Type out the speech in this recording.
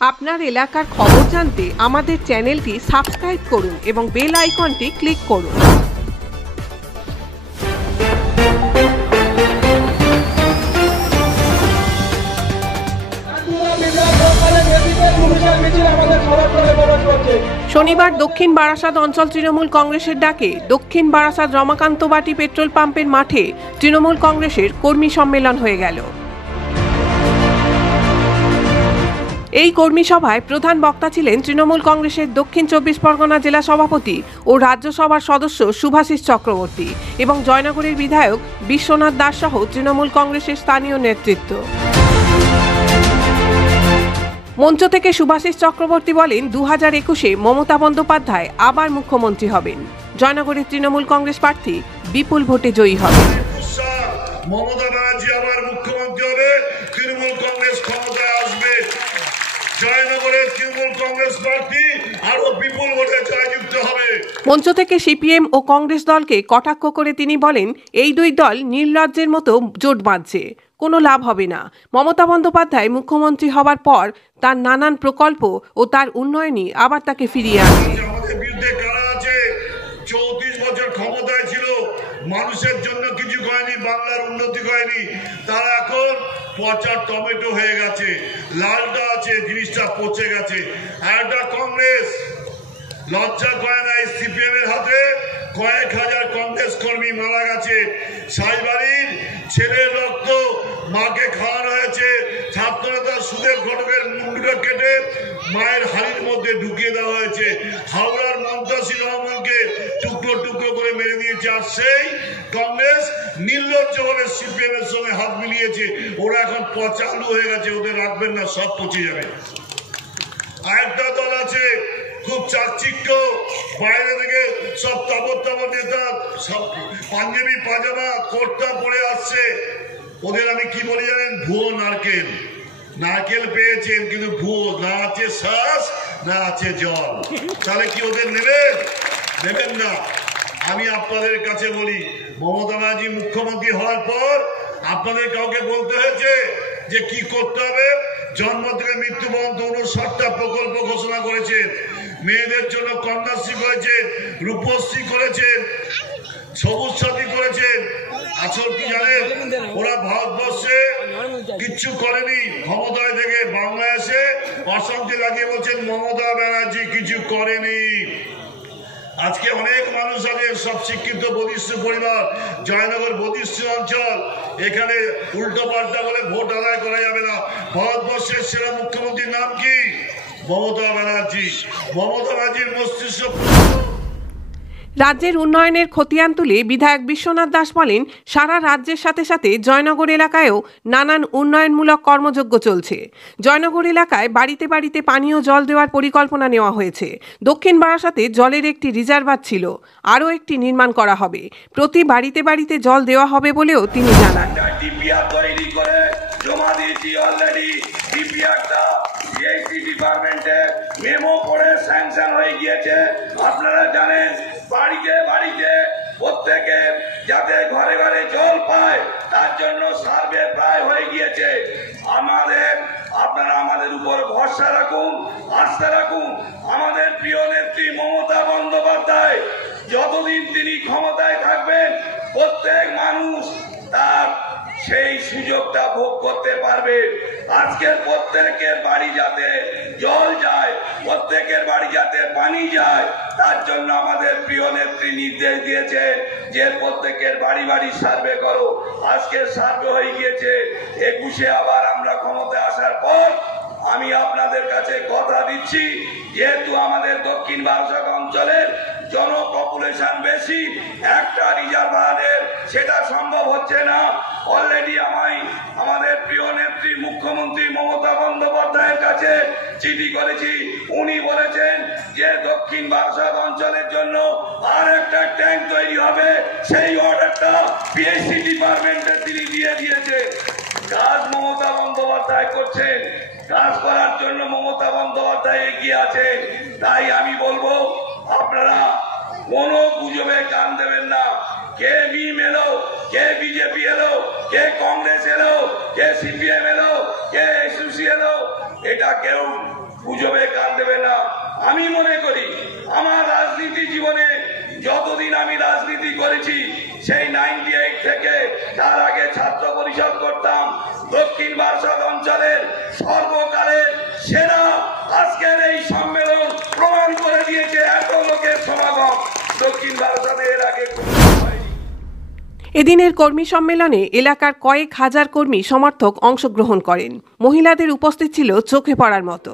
আপনার এলাকার খবর জানতে আমাদের চ্যানেলটি সাবস্ক্রাইব করুন এবং বেল আইকনটি ক্লিক করুন। শনিবার দক্ষিণ বারাসাত অঞ্চল তৃণমূল কংগ্রেসের ডাকে দক্ষিণ বারাসাত রমাকান্ত বাটি পেট্রোল পাম্পের মাঠে তৃণমূল কংগ্রেসের কর্মী সম্মেলন হয়ে গেল। এই কর্মী সভায় প্রধান বক্তা ছিলেন তৃণমূল কংগ্রেসের দক্ষিণ 24 পরগনা জেলা সভাপতি ও রাজ্যসভার সদস্য শুভাশিস চক্রবর্তী এবং জয়নগরের বিধায়ক বিশ্বনাথ দাস সহ তৃণমূল কংগ্রেসের স্থানীয় নেতৃত্ব। মঞ্চ থেকে শুভাশিস চক্রবর্তী বলেন, 2021-এ মমতা বন্দ্যোপাধ্যায় আবার মুখ্যমন্ত্রী হবেন। জয়নগরের তৃণমূল কংগ্রেস প্রার্থী বিপুল ভোটে জয়ী হবেন। মমতা ব্যানার্জি আবার মুখ্যমন্ত্রী হবে, তৃণমূল কংগ্রেস ক্ষমতায় আসবে। জয়নগরের তৃণমূল কংগ্রেস প্রার্থী আরো বিপুল ভোটে জয়যুক্ত হবে। মঞ্চ থেকে সিপিএম ও কংগ্রেস দলকে কটাক্ষ করে তিনি বলেন, এই দুই দল নির্লজ্জের মতো জোট বাঁধছে, কোনো লাভ হবে না। মমতা বন্দ্যোপাধ্যায় মুখ্যমন্ত্রী হবার পর তার নানান প্রকল্প ও তার উন্নয়নই আবার তাকে ফিরিয়ে আনবে। আমাদের বিরুদ্ধে কারা আছে? 34 বছর ক্ষমতায় ছিল, মানুষের জন্য কিছু করেনি, বাংলার উন্নতি করেনি। তারা এখন পচা টমেটো হয়ে গেছে, লালটা আছে, জিনিসটা পচে গেছে। আর একটা কংগ্রেস লজ্জা করে না, সিপিএম এর হাতে কয়েক হাজার কংগ্রেস কর্মী মারা গেছে। সাইবাড়ির ছেলের রক্ত মাকে খাওয়ানো হয়েছে। ছাত্রনেতা সুদেব ঘটকের মুন্ডুটা কেটে মায়ের হাড়ির মধ্যে ঢুকিয়ে দেওয়া হয়েছে। হাওড়ার মন্তাসির রহমানকে টুকরো টুকরো করে মেরে দিয়েছে। আর সেই কংগ্রেস নির্লজ্জভাবে সিপিএম এর সঙ্গে হাত মিলিয়েছে। ওরা এখন পচা আলু হয়ে গেছে, ওদের রাখবেন না, সব পচে যাবে। আরেকটা দল আছে খুব চাকচিক্য, বাইরে থেকে সব তাবর নেতা, সব পাঞ্জাবি পাজামা কোটটা পরে আসছে। ওদের আমি কি বলি জানেন? ভুয়ো নারকেল। নারকেল পেয়েছেন কিন্তু ভুয়ো, না আছে শ্বাস না আছে জল। তাহলে কি ওদের নেবেন? নেবেন না। আমি আপনাদের কাছে বলি, মমতা ব্যানার্জি মুখ্যমন্ত্রী হওয়ার পর আপনাদের কাউকে বলতে হয়েছে যে কি করতে হবে? জন্ম থেকে মৃত্যু পর্যন্ত 59টা প্রকল্প ঘোষণা করেছেন। মেয়েদের জন্য কন্যাশ্রী করেছেন, রূপশ্রী করেছেন, সবুজ সাথী করেছেন। আসল কি জানেন? ওরা ভারতবর্ষে কিচ্ছু করেনি। ক্ষমতায় থেকে বাংলাদেশে অশান্তি লাগিয়ে বলছেন মমতা ব্যানার্জি কিছু করেনি। আজকে অনেক মানুষ আছে, সব শিক্ষিত বধিষ্ঠ পরিবার, জয়নগর বধিষ্ঠ অঞ্চল, এখানে উল্টো পাল্টা বলে ভোট আদায় করা যাবে না। ভারতবর্ষের সেরা মুখ্যমন্ত্রীর নাম কি? মমতা ব্যানার্জি। মমতা ব্যানার্জির মস্তিষ্ক। রাজ্যের উন্নয়নের খতিয়ান তুলে বিধায়ক বিশ্বনাথ দাস বলেন, সারা রাজ্যের সাথে সাথে জয়নগর এলাকায়ও নানান উন্নয়নমূলক কর্মযজ্ঞ চলছে। জয়নগর এলাকায় বাড়িতে বাড়িতে পানীয় জল দেওয়ার পরিকল্পনা নেওয়া হয়েছে। দক্ষিণ বারাসাতে জলের একটি রিজার্ভার ছিল, আরও একটি নির্মাণ করা হবে। প্রতি বাড়িতে বাড়িতে জল দেওয়া হবে বলেও তিনি জানান। ডিপার্টমেন্টে মেমো করে স্যাংশন হয়ে গিয়েছে। আপনারা জানেন, বাড়িতে বাড়িতে প্রত্যেকে যাতে ঘরে ঘরে জল পায় তার জন্য সার্ভে প্রায় হয়ে গিয়েছে। আপনারা আমাদের উপর ভরসা রাখুন, আস্থা রাখুন। আমাদের প্রিয় নেত্রী মমতা বন্দ্যোপাধ্যায় যতদিন তিনি ক্ষমতায় থাকবেন, প্রত্যেক মানুষ তার সেই সুযোগটা ভোগ করতে পারবে। আজকে প্রত্যেকের বাড়ি যাতে জল যায়, প্রত্যেকের বাড়ি যাতে পানি যায়, তার জন্য আমাদের প্রিয় নেত্রী নির্দেশ দিয়েছে যে প্রত্যেকের বাড়ি বাড়ি সার্ভে করো। আজকে সার্ভে হয়ে গিয়েছে। 21-এ আবার আমরা ক্ষমতায় আসার পর আমি আপনাদের কাছে কথা দিচ্ছি, যেহেতু আমাদের দক্ষিণ বারাসাত অঞ্চলের জনপপুলেশন বেশি, একটা রিজার্ভারের সেটা সম্ভব হচ্ছে না। অলরেডি আমাদের প্রিয় নেত্রী মুখ্যমন্ত্রী মমতা বন্দ্যোপাধ্যায়ের কাছে চিঠি করেছি। উনি বলেছেন যে দক্ষিণ বারাসাত অঞ্চলের জন্য আর একটা ট্যাঙ্ক তৈরি হবে, সেই অর্ডারটা পিএইচসি ডিপার্টমেন্টে তিনি দিয়ে দিয়েছে। কাজ মমতা বন্দ্যোপাধ্যায় করছেন, কাজ করার জন্য মমতা বন্দ্যোপাধ্যায় এগিয়ে আছে। তাই আমি বলবো, আপনারা কোনো গুজবে কান দেবেন না। কে মিম এলো, কে বিজেপি এলো, কে কংগ্রেস এলো, কে সিপিএম এলো, কে এসইউসি এলো, এটা কেউ গুজবে কান দেবে না। আমি মনে করি আমার রাজনীতি জীবনে যতদিন আমি রাজনীতি করেছি, সেই 98 থেকে তার আগে ছাত্র পরিষদ করতাম, দক্ষিণ বারাসাত অঞ্চলের সর্বকালের সেরা আজকের এই সম্মেলন প্রমাণ করে দিয়েছে। এত লোকের সমাগম দক্ষিণ বারাসাতে এর আগে হয়নি। এদিনের কর্মী সম্মেলনে এলাকার কয়েক হাজার কর্মী সমর্থক অংশগ্রহণ করেন। মহিলাদের উপস্থিত ছিল চোখে পড়ার মতো।